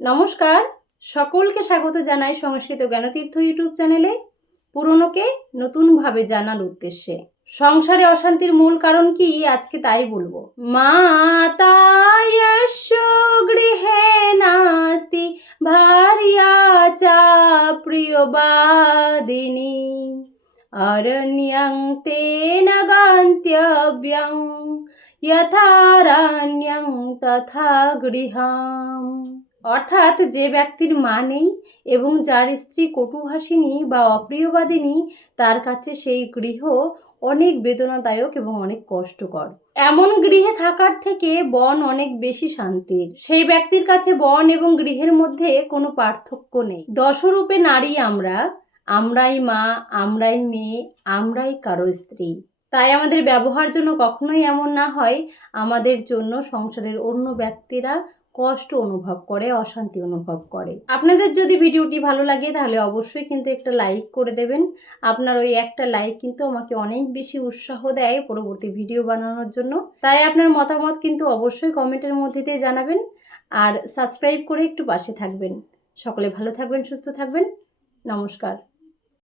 নমস্কার, সকলকে স্বাগত জানাই সংস্কৃত জ্ঞানতীর্থ ইউটিউব চ্যানেলে। পুরনোকে নতুনভাবে জানার উদ্দেশ্যে সংসারে অশান্তির মূল কারণ কি আজকে তাই বলবো। মাতা যস্য গৃহে নাস্তি ভার্যা চা প্রিয়বাদিনী অরণ্যং তেন গন্তব্যং যথারণ্যং তথা গৃহম। অর্থাৎ যে ব্যক্তির মা নেই এবং যার স্ত্রী কটুভাষিণী বা অপ্রিয়বাদিনী, তার কাছে সেই গৃহ অনেক বেদনাদায়ক এবং অনেক কষ্টকর। এমন গৃহে থাকার থেকে বন অনেক বেশি শান্তির। সেই ব্যক্তির কাছে বন এবং গৃহের মধ্যে কোনো পার্থক্য নেই। দশরূপে নারী আমরাই মা, আমরাই মেয়ে, আমরাই কারো স্ত্রী। তাই আমাদের ব্যবহার জন্য কখনোই এমন না হয় আমাদের জন্য সংসারের অন্য ব্যক্তিরা কষ্ট অনুভব করে, অশান্তি অনুভব করে। আপনাদের যদি ভিডিওটি ভালো লাগে তাহলে অবশ্যই কিন্তু একটা লাইক করে দেবেন। আপনার ওই একটা লাইক কিন্তু আমাকে অনেক বেশি উৎসাহ দেয় পরবর্তী ভিডিও বানানোর জন্য। তাই আপনার মতামত কিন্তু অবশ্যই কমেন্টের মধ্যে দিয়ে জানাবেন আর সাবস্ক্রাইব করে একটু পাশে থাকবেন। সকলে ভালো থাকবেন, সুস্থ থাকবেন। নমস্কার।